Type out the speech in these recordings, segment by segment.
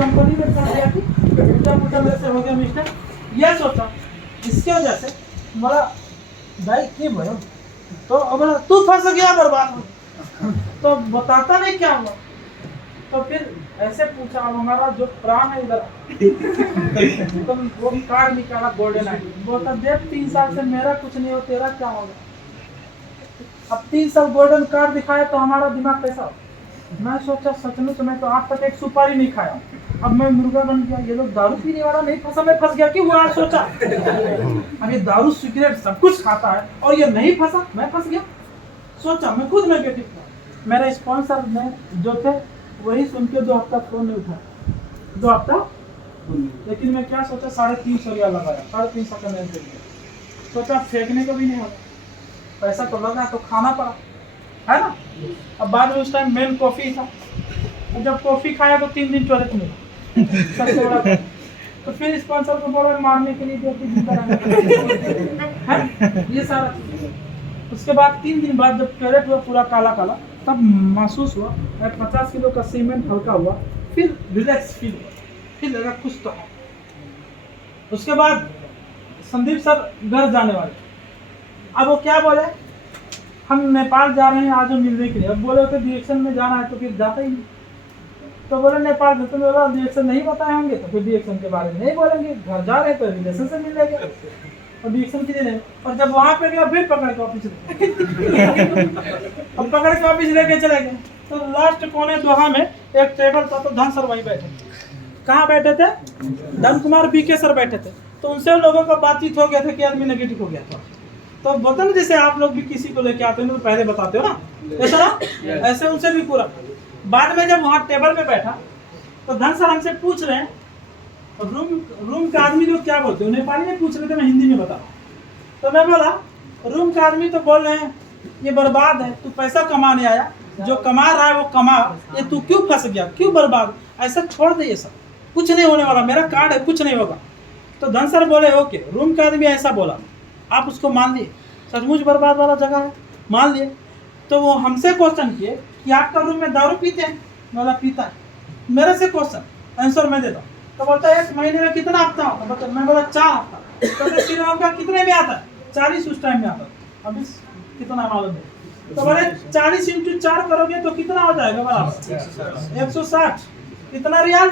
Company में कर दिया कि बेटा बेटा मेरे से हो गया मिस्टेक, ये सोचा इसके वजह से बोला भाई क्यों भयो, तो बोला तू फंस गया बर्बाद, तो बताता नहीं क्या हुआ। तो फिर ऐसे पूछा, अब हमारा जो प्राण है इधर तो वो कार्ड निकाला गोल्डन आई, बोलता देख 3 साल से मेरा कुछ नहीं हो, तेरा क्या होगा। अब 3 साल गोल्डन कार्ड दिखाया तो हमारा दिमाग कैसा हो। मैं सोचा सचमुच मैं तो आज तक एक सुपारी नहीं खाया, अब मैं मुर्गा बन गया। ये लोग दारू पीने वाला नहीं फंसा, मैं फंस गया कि वो आज सोचा अब ये दारू सिगरेट सब कुछ खाता है और ये नहीं फंसा, मैं फंस गया। सोचा मैं खुद नेगेटिव था। मेरे स्पॉन्सर ने जो थे वही सुन के 2 हफ्ता फोन नहीं उठाया, 2 हफ्ता। लेकिन मैं क्या सोचा 350 रुपया लगाया, 350 का नहीं दे दिया। सोचा फेंकने को भी नहीं होता, पैसा तो लगा तो खाना पड़ा है ना। अब बाद में उस टाइम मेन कॉफी था, और जब कॉफी खाया तो 3 दिन टॉयलेट मिला सबसे बड़ा था। तो फिर स्पॉन्सर को बोला मारने के लिए ये सारा। उसके बाद 3 दिन बाद जब टॉयलेट हुआ पूरा काला काला, तब महसूस हुआ 50 किलो का सीमेंट हल्का हुआ, फिर रिलैक्स फील हुआ, फिर लगा कुछ तो है। उसके बाद संदीप सर घर जाने वाले, अब वो क्या बोले हम नेपाल जा रहे हैं आज हम मिलने के लिए। अब बोले तो डिरेक्शन में जाना है तो फिर जाता ही नहीं। तो बोले नेपाल तो बोला डिरेक्शन नहीं बताए होंगे तो फिर डिरेक्शन के बारे में नहीं बोलेंगे, घर जा रहे हैं तो रिलेशन से मिल लेंगे और डिरेक्शन के लिए। और जब वहाँ पे गया फिर पकड़ के ऑफिस अब पकड़ के ऑफिस लेके चले गए। तो लास्ट कोने दोहा में एक टेबल था, तो धन सर वहीं बैठे। कहाँ बैठे थे? धन कुमार बीके सर बैठे थे। तो उनसे लोगों का बातचीत हो गया था कि आदमी नेगेटिव हो गया था। तो बोलते ना जैसे आप लोग भी किसी को लेके आते हो तो पहले बताते हो ना, ऐसा ना ऐसे उनसे भी पूरा। बाद में जब वहाँ टेबल पे बैठा तो धन सर हमसे पूछ रहे हैं रूम का आदमी जो क्या बोलते हो, नेपाली में पूछ रहे थे, मैं हिंदी में बता रहा हूँ। तो मैं बोला रूम का आदमी तो बोल रहे हैं ये बर्बाद है, तू पैसा कमाने आया, जो कमा रहा है वो कमा, ये तू क्यों फंस गया, क्यों बर्बाद, ऐसा छोड़ दे, ये सब कुछ नहीं होने वाला, मेरा कार्ड है कुछ नहीं होगा। तो धन सर बोले ओके, रूम का आदमी ऐसा बोला, आप उसको मान लिए, सचमुच बर्बाद वाला जगह है, मान लिए। तो वो हमसे क्वेश्चन किए कि आपका रूम में दारू पीते हैं? बोला पीता है। मेरे से क्वेश्चन आंसर मैं देता हूँ। तो बोलता है 1 महीने में कितना हफ्ता होता है? मैं बोला 4 हफ्ता। तो फिर आपका कितने में आता है? 40 उस टाइम में आता है, अभी कितना मालूम है? तो बोले 40 × 4 करोगे तो कितना हो जाएगा बराबर 160। कितना रियाल?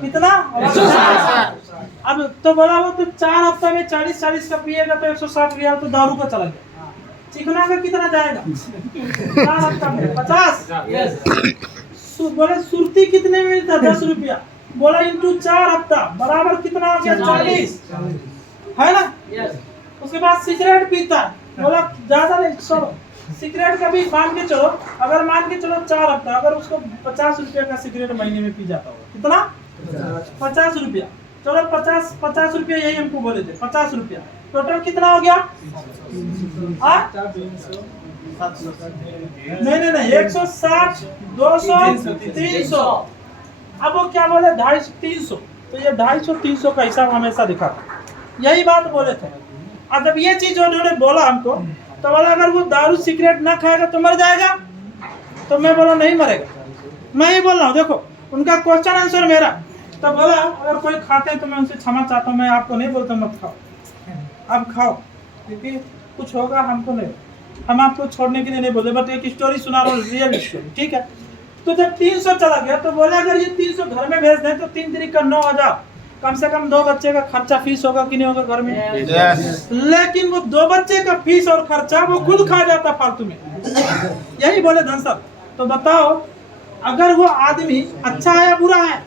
कितना? 160। अब तो बोला वो तो 4 हफ्ता में 40 का पिएगा तो 160 रियाल तो दारू का चला गया। चिकना का कितना जाएगा 4 हफ्ता में? 50। बोले सुरती कितने में मिलता? 10 रुपया। बोला × 4 हफ्ता बराबर कितना हो गया? 40 है ना। उसके बाद सिगरेट पीता है, बोला ज्यादा नहीं, चलो सिगरेट का भी मान के चलो, अगर मान के चलो 4 हफ्ता, अगर उसको 50 रुपया का सिगरेट महीने में पी जाता होगा, कितना? 50 रुपया। चलो 50 रुपया यही हमको बोले थे, 50 रुपया टोटल कितना हो गया? नहीं 160, 200, 300। अब वो क्या बोले 250, 300। तो ये 250, 300 का हिसाब हमेशा दिखाता, यही बात बोले थे। और जब ये चीज उन्होंने बोला हमको, तो बोला अगर वो दारू सिगरेट ना खाएगा तो मर जाएगा। तो मैं बोला नहीं मरेगा, मैं ही बोल रहा हूँ, देखो उनका क्वेश्चन आंसर मेरा। तो बोला अगर कोई खाते हैं तो मैं उनसे क्षमा चाहता हूँ, मैं आपको नहीं बोलता मत खाओ, अब खाओ, क्योंकि कुछ होगा हमको नहीं, हम आपको छोड़ने के लिए नहीं बोले, बट एक स्टोरी सुना रहा हूँ, रियल स्टोरी, ठीक है। तो जब 300 चला गया तो बोला अगर ये 300 घर में भेज दें तो 3 तरीक का 9000, कम से कम 2 बच्चे का खर्चा फीस होगा कि नहीं होगा घर में? लेकिन वो 2 बच्चे का फीस और खर्चा वो खुद खा जाता फालतू में, यही बोले धन सर। तो बताओ अगर वो आदमी अच्छा है या बुरा है,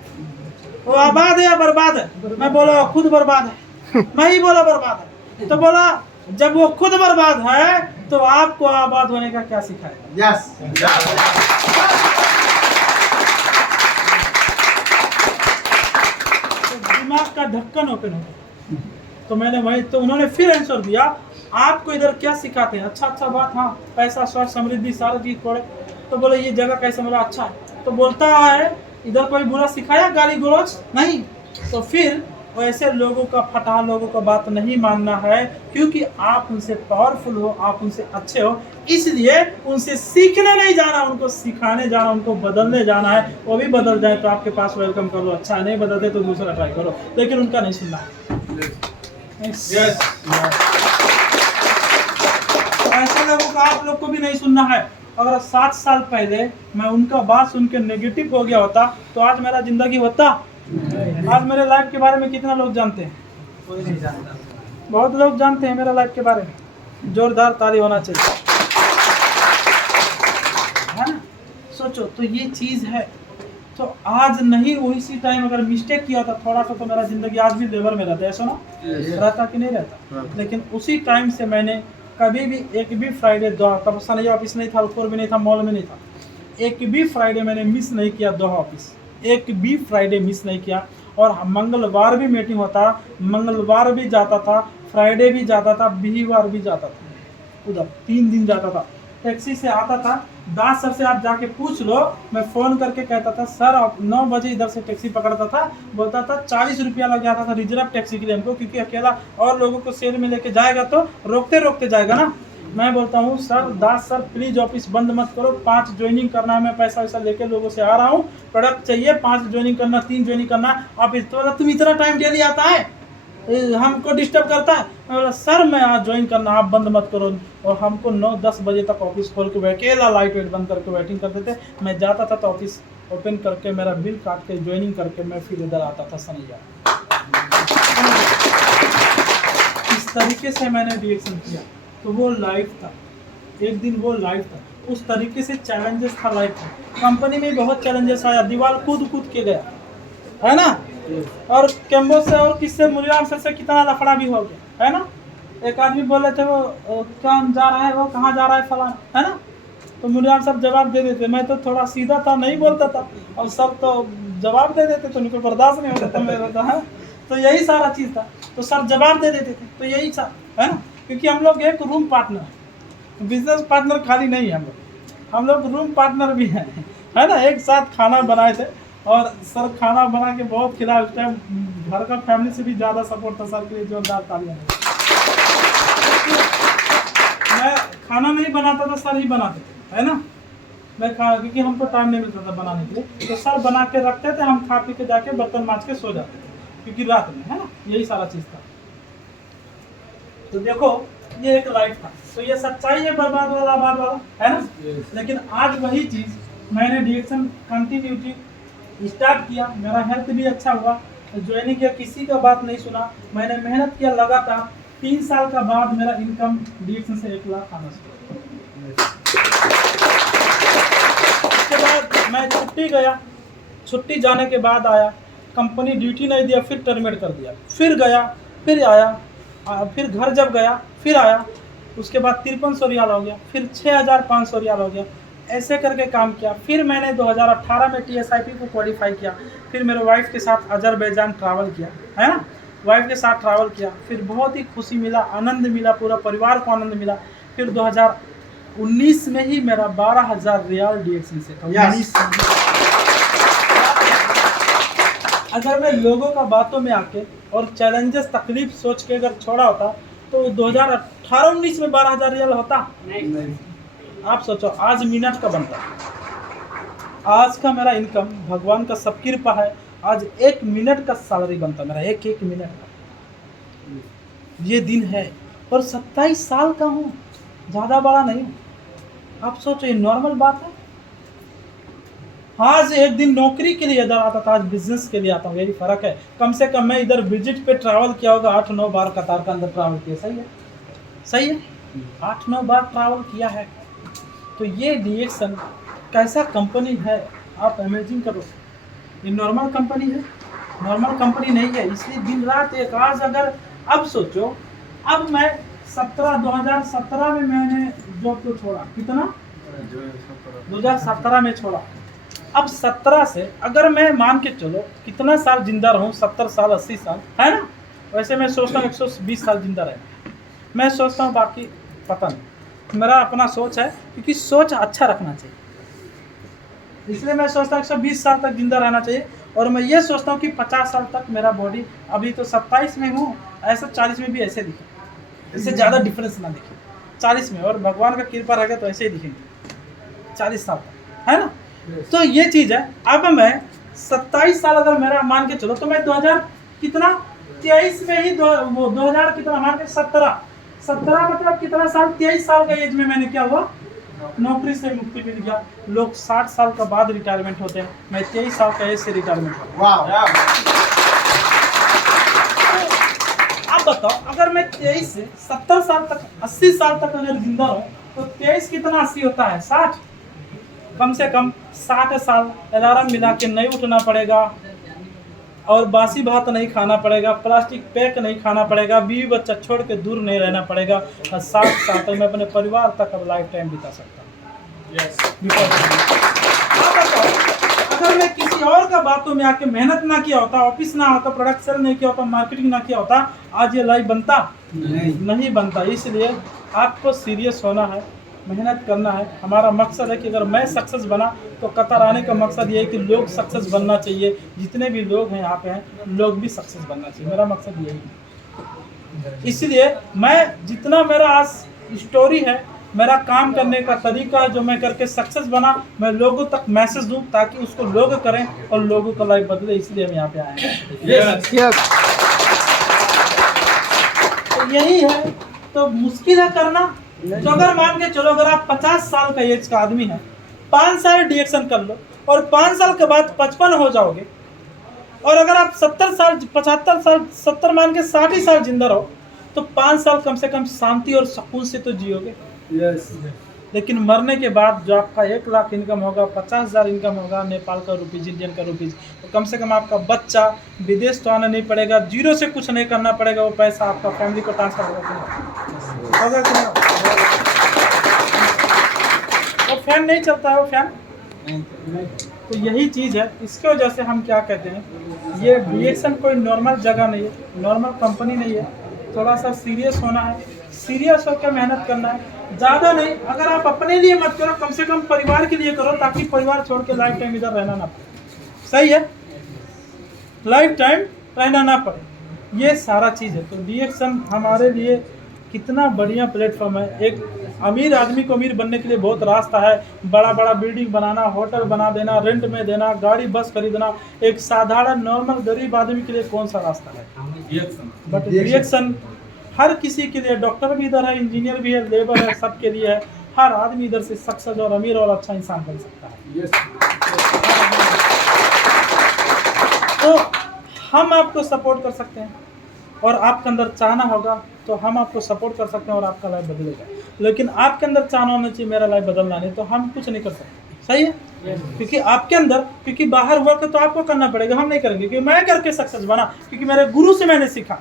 वो आबाद है या बर्बाद है? मैं बोला खुद बर्बाद है, मैं ही बोला बर्बाद है। तो बोला जब वो खुद बर्बाद है तो आपको आबाद होने का क्या सिखाएगा? दिमाग का ढक्कन ओपन हो गया। तो मैंने वही, तो उन्होंने फिर आंसर दिया आपको इधर क्या सिखाते हैं? अच्छा बात, हाँ पैसा स्वास्थ्य समृद्धि सारा चीज पड़े। तो बोले ये जगह कैसे? बोला अच्छा है। तो बोलता है इधर कोई बुरा सिखाया, गाली गलौज नहीं? तो फिर वैसे लोगों का फटा लोगों का बात नहीं मानना है, क्योंकि आप उनसे पावरफुल हो, आप उनसे अच्छे हो, इसलिए उनसे सीखने नहीं जाना, उनको सिखाने जाना, उनको बदलने जाना है। वो भी बदल जाए तो आपके पास वेलकम कर लो, अच्छा नहीं बदलते तो दूसरा ट्राई करो, लेकिन उनका नहीं सुनना है। ऐसे लोगों का आप लोग को भी नहीं सुनना है। अगर 7 साल पहले मैं उनका बात सुन के नेगेटिव हो गया होता तो आज मेरा जिंदगी होता? आज मेरे लाइफ के बारे में कितना लोग जानते हैं? कोई नहीं जानता। बहुत लोग जानते हैं मेरा लाइफ के बारे में। जोरदार ताली होना चाहिए, है ना? सोचो, तो ये चीज़ है। तो आज नहीं, उसी टाइम अगर मिस्टेक किया था थोड़ा सा तो मेरा जिंदगी आज भी लेवल में रहता है, ऐसा ना रहता कि नहीं रहता? लेकिन उसी टाइम से मैंने कभी भी एक भी फ्राइडे, तब सनई ऑफिस नहीं था, ऊपर भी नहीं था, मॉल में नहीं था, एक भी फ्राइडे मैंने मिस नहीं किया। 2 ऑफिस एक भी फ्राइडे मिस नहीं किया। और मंगलवार भी मीटिंग होता, मंगलवार भी जाता था, फ्राइडे भी जाता था, बिहीवार भी जाता था, उधर 3 दिन जाता था। टैक्सी से आता था, दास सर से आप जाके पूछ लो, मैं फ़ोन करके कहता था सर, 9 बजे इधर से टैक्सी पकड़ता था, बोलता था 40 रुपया लग जाता था रिजर्व टैक्सी के लिए हमको, क्योंकि अकेला और लोगों को शेयर में लेके जाएगा तो रोकते रोकते जाएगा ना। मैं बोलता हूँ sir, Das sir please office बंद मत करो, 5 ज्वाइनिंग करना है, मैं पैसा वैसा लेके लोगों से आ रहा हूँ, प्रोडक्ट चाहिए, 5 ज्वाइनिंग करना, 3 ज्वाइनिंग करना, आप तुम इतना टाइम डेली आता है, हमको डिस्टर्ब करता है। मैं बोला सर मैं आज ज्वाइन करना, आप बंद मत करो। और हमको 9-10 बजे तक ऑफिस खोल के अकेला लाइट वेट बंद करके वेटिंग करते थे। मैं जाता था तो ऑफिस ओपन करके मेरा बिल काट के ज्वाइनिंग करके मैं फिर इधर आता था सनैया। इस तरीके से मैंने रिएक्शन किया, तो वो लाइफ था, एक दिन वो लाइफ था, उस तरीके से चैलेंजेस था लाइफ में। कंपनी में बहुत चैलेंजेस आया, दीवार कूद कूद के गया, है ना? और कैम्बो से और किससे, मुरियाम सर से कितना लफड़ा भी हो गया, है ना? एक आदमी बोले थे वो कौन जा रहा है, वो कहाँ जा रहा है फलाना, है ना? तो मुरियाम सर जवाब दे देते, मैं तो थोड़ा सीधा था, नहीं बोलता था, और सर तो जवाब दे देते, तो उनको बर्दाश्त नहीं होता था मेरा था, है? तो यही सारा चीज़ था, तो सर जवाब दे देते थे, तो यही था, है ना? क्योंकि हम लोग एक रूम पार्टनर, बिजनेस पार्टनर खाली नहीं है, हम लोग रूम पार्टनर भी हैं, है ना? एक साथ खाना बनाए थे, और सर खाना बना के बहुत खिलाया, उस टाइम घर का फैमिली से भी ज़्यादा सपोर्ट था सर के लिए, जोरदार तालियां। मैं खाना नहीं बनाता था, सर ही बनाते थे, है ना? मैं क्योंकि हमको टाइम नहीं मिलता था बनाने के लिए, तो सर बना के रखते थे, हम खा पी के जाके बर्तन मांज के सो जाते थे, क्योंकि रात में, है ना? यही सारा चीज़ था। तो देखो, ये एक लाइफ था, तो ये सच्चाई है, बर्बाद वाला आबाद वाला, है ना? लेकिन आज वही चीज़ मैंने डिएक्शन कंटिन्यूटी स्टार्ट किया, मेरा हेल्थ भी अच्छा हुआ, ज्वाइनिंग किया, किसी का बात नहीं सुना, मैंने मेहनत किया लगातार। 3 साल का बाद मेरा इनकम डिएक्शन से 1 लाख आना शुरू। उसके बाद मैं छुट्टी गया, छुट्टी जाने के बाद आया, कंपनी ड्यूटी नहीं दिया, फिर टर्मिनेट कर दिया, फिर गया, फिर आया, फिर घर जब गया फिर आया, उसके बाद 5300 रियाल हो गया, फिर 6500 रियाल हो गया, ऐसे करके काम किया। फिर मैंने 2018 में TSIP को क्वालिफाई किया, फिर मेरे वाइफ के साथ अजरबैजान ट्रैवल किया, है ना? वाइफ के साथ ट्रैवल किया, फिर बहुत ही खुशी मिला, आनंद मिला, पूरा परिवार को आनंद मिला। फिर 2019 में ही मेरा 12,000 रियाल डिएक्शन से था। अगर मैं लोगों का बातों में आके और चैलेंजेस तकलीफ सोच के अगर छोड़ा होता तो 2018-19 में 12,000 रियाल होता नहीं। आप सोचो, आज मिनट का बनता, आज का मेरा इनकम भगवान का सब कृपा है, आज 1 मिनट का सैलरी बनता मेरा, एक मिनट का। ये दिन है, और 27 साल का हूँ, ज़्यादा बड़ा नहीं हूँ। आप सोचो, ये नॉर्मल बात है। आज एक दिन नौकरी के लिए इधर आता था, आज बिजनेस के लिए आता हूँ, यही फ़र्क है। कम से कम मैं इधर विजिट पे ट्रैवल किया होगा, 8-9 बार कतार के अंदर ट्रैवल किया। सही है, सही है, 8-9 बार ट्रैवल किया है। तो ये डिएक्शन कैसा कंपनी है, आप इमेजिन करो। ये नॉर्मल कंपनी है, नॉर्मल कंपनी नहीं है, इसलिए दिन रात एक। आज अगर अब सोचो, अब मैं 2017 में मैंने जॉब को छोड़ा, कितना 2017 में छोड़ा। अब 17 से अगर मैं मान के चलो कितना साल जिंदा रहूँ, 70 साल 80 साल, है ना? वैसे मैं सोचता हूँ 120 साल जिंदा रहे, मैं सोचता हूँ, बाकी पता नहीं, मेरा अपना सोच है, क्योंकि सोच अच्छा रखना चाहिए, इसलिए मैं सोचता हूँ 120 साल तक जिंदा रहना चाहिए। और मैं ये सोचता हूँ कि 50 साल तक मेरा बॉडी, अभी तो 27 में हूँ, ऐसा 40 में भी ऐसे दिखे, इससे ज़्यादा डिफरेंस ना दिखे 40 में, और भगवान का कृपा रहेगा तो ऐसे ही दिखेंगे 40 साल तक, है ना। तो ये चीज़ है। अब मैं 27 साल अगर मेरा मान के चलो, तो मैं 2000 कितना 23 में ही 2000 कितना मान के 17 मतलब कितना साल, 23 साल का एज में मैंने क्या हुआ, नौकरी से मुक्ति मिल गया। लोग 60 साल का बाद रिटायरमेंट होते हैं, मैं 23 साल का एज से रिटायरमेंट हुआ। अब बताओ, अगर मैं 23 से 70 साल तक, 80 साल तक अगर जिंदा रहूं, तो 23 कितना 80 होता है 60, कम से कम 60 साल अलार्म मिला के नहीं उठना पड़ेगा, और बासी भात नहीं खाना पड़ेगा, प्लास्टिक पैक नहीं खाना पड़ेगा, बीवी बच्चा छोड़ के दूर नहीं रहना पड़ेगा, और 60 साल तक मैं अपने परिवार तक अब लाइफ टाइम बिता सकता हूँ। अगर मैं किसी और का बातों में आके मेहनत ना किया होता, ऑफिस ना होता, प्रोडक्ट सेल नहीं किया होता, मार्केटिंग ना किया होता, आज ये लाइफ बनता नहीं बनता। इसलिए आपको सीरियस होना है, मेहनत करना है। हमारा मकसद है कि अगर मैं सक्सेस बना तो कतर आने का मकसद ये है कि लोग सक्सेस बनना चाहिए, जितने भी लोग हैं यहाँ पे हैं, लोग भी सक्सेस बनना चाहिए, मेरा मकसद यही है। इसलिए मैं जितना मेरा आज स्टोरी है, मेरा काम करने का तरीका जो मैं करके सक्सेस बना, मैं लोगों तक मैसेज दूं ताकि उसको लोग करें और लोगों का लाइफ बदले, इसलिए हम यहाँ पे आए हैं। तो यही है। तो मुश्किल है करना। तो अगर मान के चलो, अगर आप 50 साल का एज का आदमी है, 5 साल डिएक्शन कर लो, और 5 साल के बाद 55 हो जाओगे, और अगर आप 70 साल 75 साल 70 मान के 60 साल जिंदा रहो, तो 5 साल कम से कम शांति और सुकून से तो जियोगे। लेकिन मरने के बाद जो आपका 1 लाख इनकम होगा, 50,000 इनकम होगा, नेपाल का रुपीज, इंडियन का रुपीज, तो कम से कम आपका बच्चा विदेश तो आना नहीं पड़ेगा, जीरो से कुछ नहीं करना पड़ेगा, वो पैसा आपका फैमिली को ट्रांसफर होगा कि नहीं? वो फैन नहीं चलता है, वो फैन। तो यही चीज़ है। इसके वजह से हम क्या कहते हैं, ये रिएक्शन कोई नॉर्मल जगह नहीं है, नॉर्मल कंपनी नहीं है। थोड़ा सा सीरियस होना है, सीरियस होकर मेहनत करना है, ज़्यादा नहीं। अगर आप अपने लिए मत करो, कम से कम परिवार के लिए करो, ताकि परिवार छोड़ के लाइफ टाइम इधर रहना ना पड़े। सही है, लाइफ टाइम रहना ना पड़े, ये सारा चीज़ है। तो रिएक्शन हमारे लिए कितना बढ़िया प्लेटफॉर्म है। एक अमीर आदमी को अमीर बनने के लिए बहुत रास्ता है, बड़ा बड़ा बिल्डिंग बनाना, होटल बना देना, रेंट में देना, गाड़ी बस खरीदना। एक साधारण नॉर्मल गरीब आदमी के लिए कौन सा रास्ता है? बट रिएक्शन हर किसी के लिए, डॉक्टर भी इधर है, इंजीनियर भी है, लेबर है, सबके लिए है। हर आदमी इधर से सक्सेस और अमीर और अच्छा इंसान बन सकता है। तो हम आपको सपोर्ट कर सकते हैं, और आपके अंदर चाहना होगा तो हम आपको सपोर्ट कर सकते हैं, और आपका लाइफ बदलेगा। लेकिन आपके अंदर चाहना होना चाहिए मेरा लाइफ बदलना, नहीं तो हम कुछ नहीं कर सकते। सही है, क्योंकि आपके अंदर, क्योंकि बाहर वर्क तो आपको करना पड़ेगा, हम नहीं करेंगे। क्योंकि मैं करके सक्सेस बना, क्योंकि मेरे गुरु से मैंने सीखा।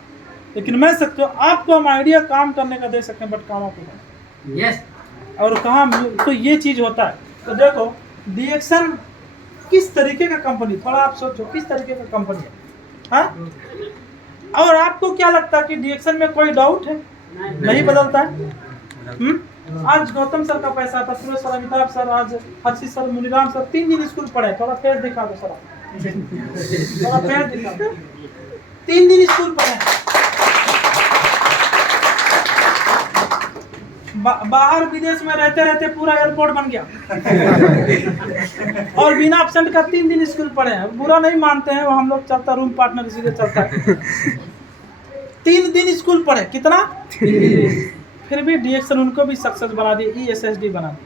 लेकिन मैं सकते हो, आपको हम आइडिया काम करने का दे सकते हैं, बट काम आपको करना। यस। और कहाँ, तो ये चीज़ होता है। तो देखो, रिएक्शन किस तरीके का कंपनी, थोड़ा आप सोचो किस तरीके का कंपनी है, हाँ? और आपको क्या लगता है कि रिएक्शन में कोई डाउट है? नहीं बदलता है। आज गौतम सर का पैसा था, सुरेश सर, अमिताभ सर, आज हर्षित सर, मुनिराम सर 3 दिन स्कूल पढ़े। थोड़ा फेस दिखा दो सर, थोड़ा फेस दिखा दो। 3 दिन स्कूल पढ़े, बाहर विदेश में रहते रहते पूरा एयरपोर्ट बन गया। और बिना एब्सेंट का 3 दिन स्कूल पढ़े हैं। बुरा नहीं मानते हैं, वो हम लोग चलता, रूम पार्टनर इसीलिए चलता है। 3 दिन स्कूल पढ़े, कितना? फिर भी रिएक्शन उनको भी सक्सेस बना दी, ESSD बना दी।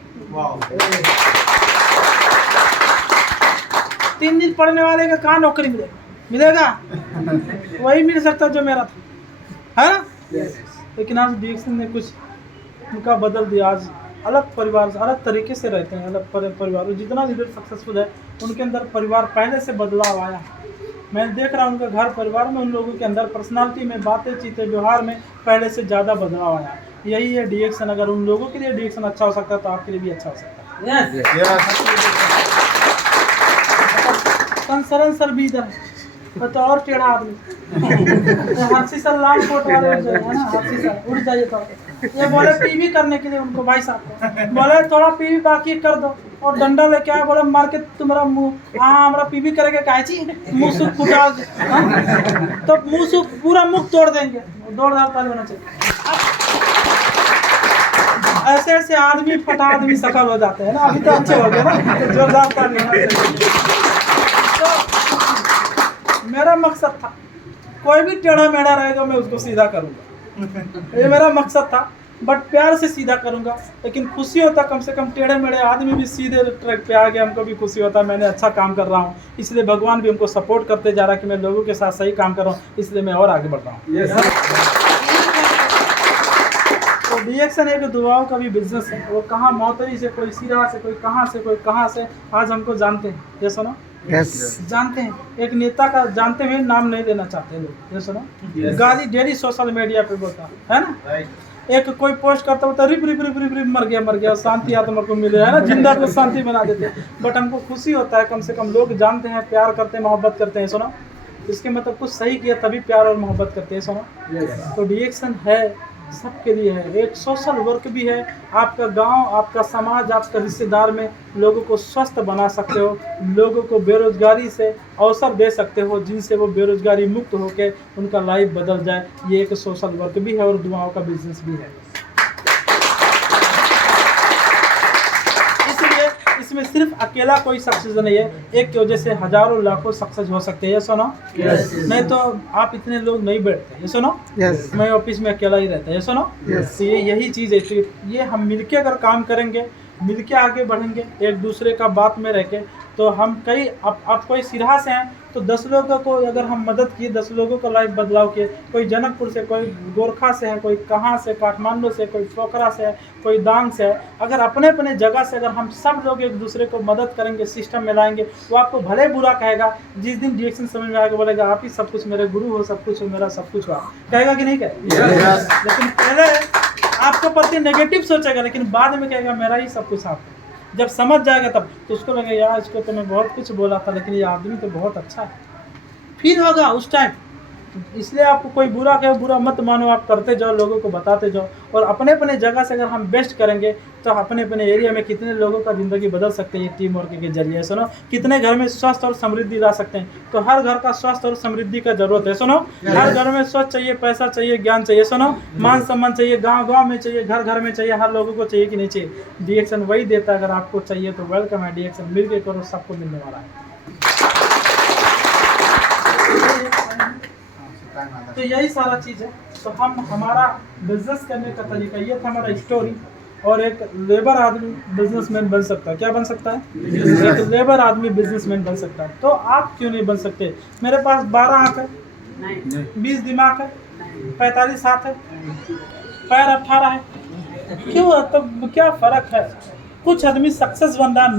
3 दिन पढ़ने वाले का कहाँ नौकरी मिलेगा? वही मिल सकता जो मेरा था, है ना? लेकिन आज रिएक्शन ने कुछ उनका बदल दिया। आज अलग परिवार, अलग तरीके से रहते हैं, अलग परिवार। जितना लीडर सक्सेसफुल है, उनके अंदर परिवार पहले से बदलाव आया। मैं देख रहा हूँ उनके घर परिवार में, उन लोगों के अंदर पर्सनालिटी में, बातें चीतें व्यवहार में पहले से ज़्यादा बदलाव आया। यही है रिएक्शन। अगर उन लोगों के लिए रिएक्शन अच्छा हो सकता है, तो आपके लिए भी अच्छा हो सकता है। कंसरन सर भी इधर तो और टेढ़ा आदमी। हर्षित सर लाल कोट वाले है ना, हर्षित सर उड़ जाइए। तो ये बोले पीवी करने के लिए उनको, भाई साहब बोले थोड़ा पीवी बाकी कर दो। और डंडा लेके आया, बोला मार के तुम्हारा मुंह हमारा पीपी करेगा काहे ची मुंह सूख फुटा, तो मुंह सूख पूरा मुंह तोड़ देंगे। जोरदार ताली होना चाहिए। ऐसे ऐसे आदमी फटा आदमी सफल हो जाते हैं ना, अभी तो अच्छे हो गए ना, तो जोरदार ताली होना चाहिए। तो मेरा मकसद था कोई भी टेढ़ा मेढ़ा रहेगा मैं उसको सीधा करूंगा, ये मेरा मकसद था, बट प्यार से सीधा करूंगा। लेकिन खुशी होता कम से कम टेढ़े मेढ़े आदमी भी सीधे ट्रैक पे आ गए, हमको भी खुशी होता मैंने अच्छा काम कर रहा हूँ, इसलिए भगवान भी हमको सपोर्ट करते जा रहा है कि मैं लोगों के साथ सही काम कर रहा हूँ, इसलिए मैं और आगे बढ़ रहा हूँ। तो डीएक्शन एक दुआओं का भी बिजनेस है, वो कहाँ मौतरी से, कोई सिरा से, कोई कहाँ से आज हमको जानते हैं, ये सुनो जानते हैं। एक नेता का जानते हुए नाम नहीं लेना चाहते लोग, ये सुनो गाली डेली सोशल मीडिया पे बोलता है ना, एक कोई पोस्ट करता होता RIP RIP RIP RIP RIP मर गया शांति आत्मा को मिले, है ना, जिंदा को शांति बना देते। बट हमको खुशी होता है कम से कम लोग जानते हैं, प्यार करते हैं, मोहब्बत करते हैं। सुनो इसके मतलब कुछ सही किया तभी प्यार और मोहब्बत करते हैं। सुनो तो डीएक्शन है सबके लिए है, एक सोशल वर्क भी है। आपका गांव, आपका समाज, आपका रिश्तेदार में लोगों को स्वस्थ बना सकते हो, लोगों को बेरोजगारी से अवसर दे सकते हो, जिनसे वो बेरोजगारी मुक्त होकर उनका लाइफ बदल जाए। ये एक सोशल वर्क भी है और दुआओं का बिजनेस भी है। इसलिए इसमें सिर्फ अकेला कोई सक्सेस नहीं है, एक की वजह से हजारों लाखों सक्सेस हो सकते हैं। ये सुनो नहीं तो आप इतने लोग नहीं बैठते, ये सुनो मैं ऑफिस में अकेला ही रहता है, ये सुनो तो यही चीज़ है। तो ये हम मिलके अगर काम करेंगे, मिलके आगे बढ़ेंगे, एक दूसरे का बात में रह के, तो हम कई अब कोई सिरहा से हैं तो 10 लोगों को अगर हम मदद किए, 10 लोगों का लाइफ बदलाव किए, कोई जनकपुर से, कोई गोरखा से है, कोई कहाँ से, काठमांडू से, कोई पोखरा से है, कोई दांग से है, अगर अपने अपने जगह से अगर हम सब लोग एक दूसरे को मदद करेंगे, सिस्टम में लाएंगे, वो आपको भले बुरा कहेगा, जिस दिन डीएक्शन समझ में आएगा बोलेगा आप ही सब कुछ, मेरे गुरु हो, सब कुछ हो, मेरा सब कुछ हुआ, कहेगा कि नहीं कहेगा? लेकिन पहले आपके प्रति नेगेटिव सोचेगा, लेकिन बाद में कहेगा मेरा ही सब कुछ आपको। जब समझ जाएगा तब तो उसको लगेगा यार इसको तो मैं बहुत कुछ बोला था, लेकिन ये आदमी तो बहुत अच्छा है, फील होगा उस टाइम। इसलिए आपको कोई बुरा कहे, बुरा मत मानो, आप करते जाओ, लोगों को बताते जाओ, और अपने अपने जगह से अगर हम बेस्ट करेंगे तो अपने अपने एरिया में कितने लोगों का ज़िंदगी बदल सकते हैं ये टीम वर्क के जरिए। सुनो कितने घर में स्वास्थ्य और समृद्धि ला सकते हैं, तो हर घर का स्वास्थ्य और समृद्धि का जरूरत है। सुनो हर घर में स्वास्थ्य चाहिए, पैसा चाहिए, ज्ञान चाहिए, सुनो मान सम्मान चाहिए, गाँव गाँव में चाहिए, घर घर में चाहिए, हर लोगों को चाहिए कि नहीं चाहिए? डीएक्शन वही देता है। अगर आपको चाहिए तो वेलकम है, डीएक्शन मिल के करो, सबको मिलने वाला है। तो यही सारा चीज़ है। तो हम हमारा बिजनेस करने का तरीका ये था, हमारा स्टोरी। और एक लेबर आदमी बिजनेसमैन बन सकता है, क्या बन सकता है? एक लेबर आदमी बिजनेसमैन बन सकता है। तो आप क्यों नहीं बन सकते? मेरे पास 12 आँख है, 20 दिमाग है, 45 हाथ है, पैर 18 है, क्यों? तो क्या फ़र्क है? कुछ आदमी सक्सेस बन रहा नहीं